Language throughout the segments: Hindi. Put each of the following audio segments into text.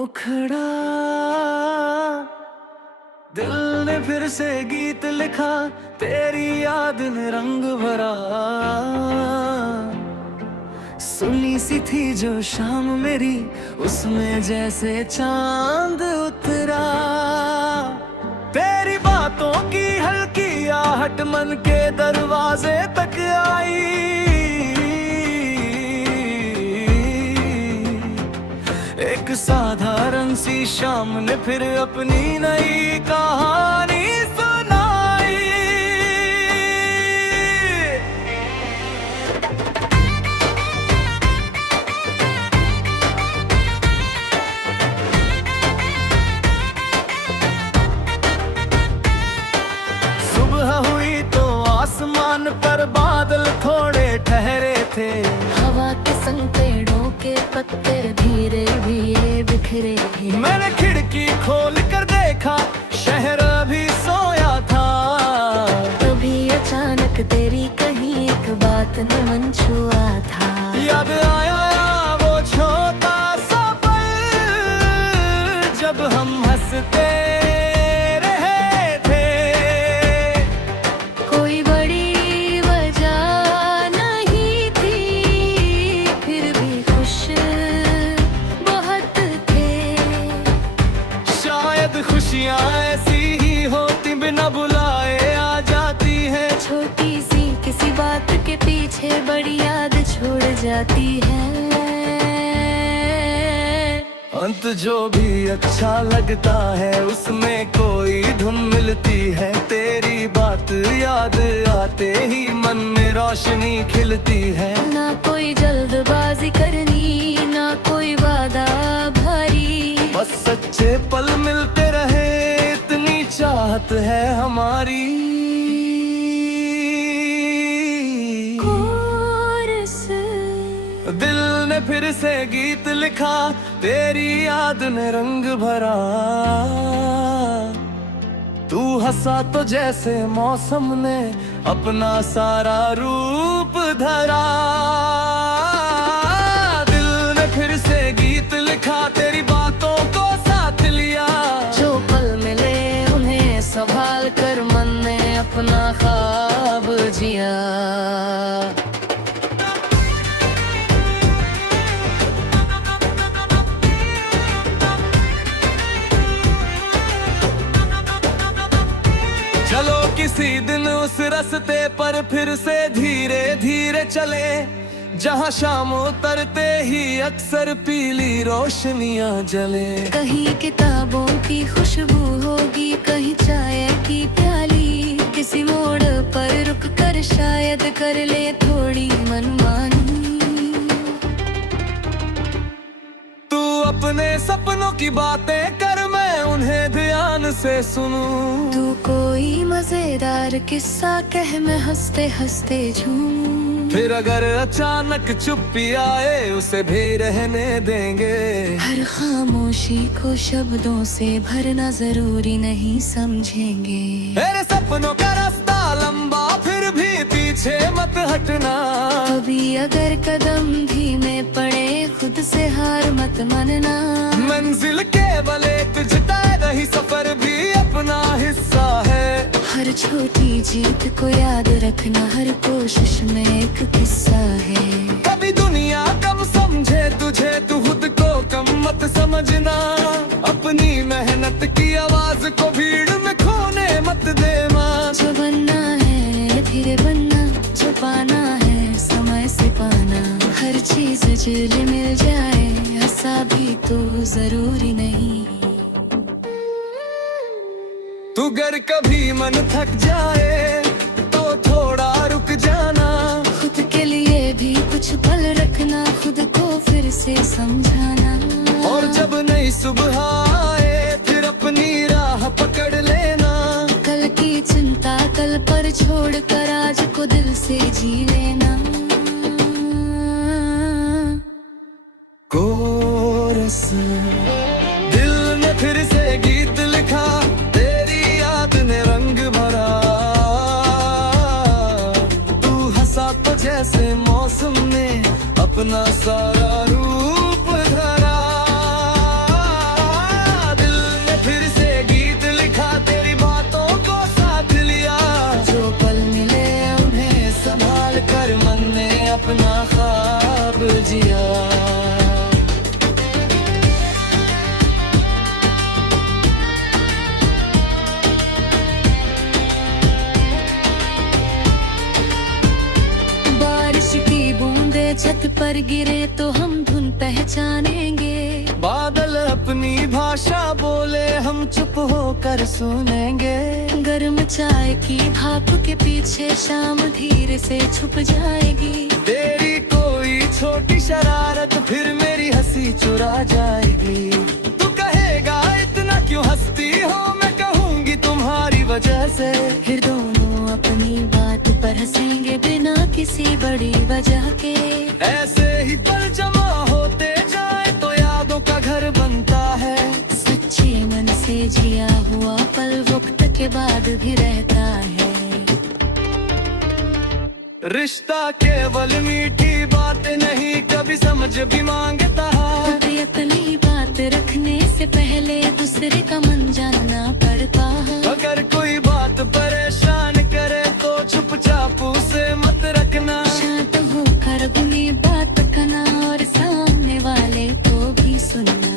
मुखड़ा दिल ने फिर से गीत लिखा, तेरी याद ने रंग भरा। सुनी सी थी जो शाम मेरी, उसमें जैसे चांद उतरा। तेरी बातों की हल्की आहट मन के दरवाजे तक आई। एक साधारण सी शाम ने फिर अपनी नई कहानी सुनाई। सुबह हुई तो आसमान पर बादल थोड़े ठहरे थे। हवा के संग पेड़ों के पत्ते धीरे धीरे बिखरे। मैंने खिड़की खोल कर देखा, शहर अभी सोया था। तभी अचानक तेरी कही एक बात ने मन छुआ था। याद आया वो छोटा सा पल, जब हम हंसते रहे थे। कोई बड़ी वजह नहीं थी, फिर भी खुश बहुत थे। शायद खुशियाँ ऐसी ही होती, बिना बुलाए आ जाती है। छोटी सी किसी बात के पीछे बड़ी याद छोड़ जाती है। अंत जो भी अच्छा लगता है, उसमें कोई धुन मिलती है। तेरी बात याद आते ही मन में रोशनी खिलती है। ना कोई जल्दबाजी करनी, ना कोई वादा भारी। बस सच्चे पल मिलते रहे, इतनी चाहत है हमारी। कोरस दिल ने फिर से गीत लिखा, तेरी याद ने रंग भरा। तू हंसा तो जैसे मौसम ने अपना सारा रूप धरा। दिल ने फिर से गीत लिखा, तेरी बातों को साथ लिया। जो पल मिले उन्हें संभाल कर मन ने अपना ख्वाब जिया। चलो किसी दिन उस रास्ते पर फिर से धीरे धीरे चले, जहाँ शाम उतरते ही अक्सर पीली रोशनियाँ जले। कहीं किताबों की खुशबू होगी, कहीं चाय की प्याली। किसी मोड़ पर रुक कर शायद कर ले थोड़ी मनमानी। तू अपने सपनों की बातें कर, मैं उन्हें ध्यान से सुनूं। तू कोई मजेदार किस्सा कह, मैं हंसते हंसते झूमूं। फिर अगर अचानक चुप्पी आए, उसे भी रहने देंगे। हर खामोशी को शब्दों से भरना जरूरी नहीं समझेंगे। मेरे सपनों का रास्ता लंबा, फिर भी पीछे मत हटना। कभी अगर कदम धीमे पड़े, खुद से हार मत मानना। मंजिल केवल एक तय रही, सफर भी अपना हिस्सा है। हर छोटी जीत को याद रखना, हर कोशिश में एक किस्सा है। कभी दुनिया कम समझे तुझे, तू खुद को कम मत समझना। अपनी मेहनत की आवाज को भीड़ में खोने मत दे मां। जो बनना है धीरे बनना, जो पाना है समय से पाना। हर चीज जल्दी मिल जाए, ऐसा भी तो जरूरी नहीं। तू अगर कभी मन थक जाए, तो थोड़ा रुक जाना। खुद के लिए भी कुछ पल रखना, खुद को फिर से समझाना। और जब नई सुबह आए, फिर अपनी राह पकड़ लेना। कल की चिंता कल पर छोड़ कर आज को दिल से जी लेना। कोरस दिल ने फिर से गीत लिखा, तेरी याद ने रंग भरा। तू हंसा तो जैसे मौसम ने अपना सारा रूप धरा। पर गिरे तो हम धुन पहचानेंगे। बादल अपनी भाषा बोले हम चुप होकर सुनेंगे। गर्म चाय की भाप के पीछे शाम धीरे से छुप जाएगी। तेरी कोई छोटी शरारत फिर मेरी हंसी चुरा जाएगी। तू कहेगा इतना क्यों हंसती हो, मैं कहूँगी तुम्हारी वजह से। फिर दोनों अपनी बात पर हंसेंगे बिना किसी बड़ी वजह के। ऐसे ही पल जमा होते जाए तो यादों का घर बनता है। सच्चे मन से जिया हुआ पल वक्त के बाद भी रहता है। रिश्ता केवल मीठी बातें नहीं, कभी समझ भी मांगता है। कभी अपनी बात रखने से पहले दूसरे का मन जानना पड़ता है। अगर कोई बात परेशान करे तो चुपचाप उसे मत रखना। शांत होकर अपनी बात करना और सामने वाले को भी सुनना।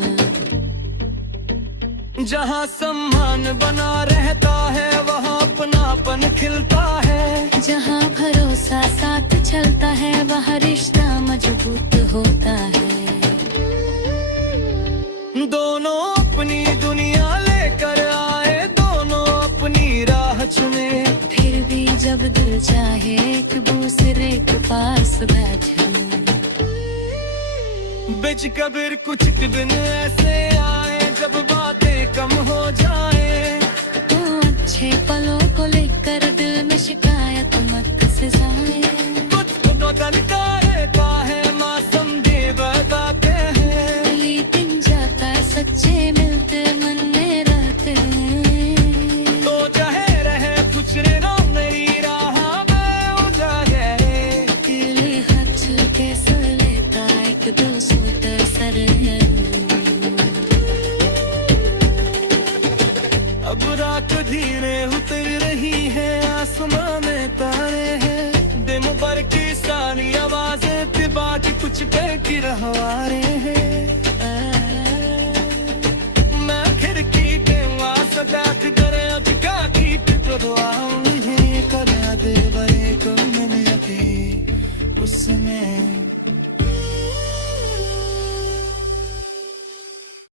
जहाँ सम्मान बना रहता है वहाँ अपनापन खिलता है। जहाँ भरोसा साथ चलता है वहाँ रिश्ता मजबूत होता है। दोनों अपनी दुनिया लेकर आए, दोनों अपनी राह चुने। फिर भी जब दिल चाहे एक दूसरे के पास बैठे। बिच कबीर कुछ दिन ऐसे आ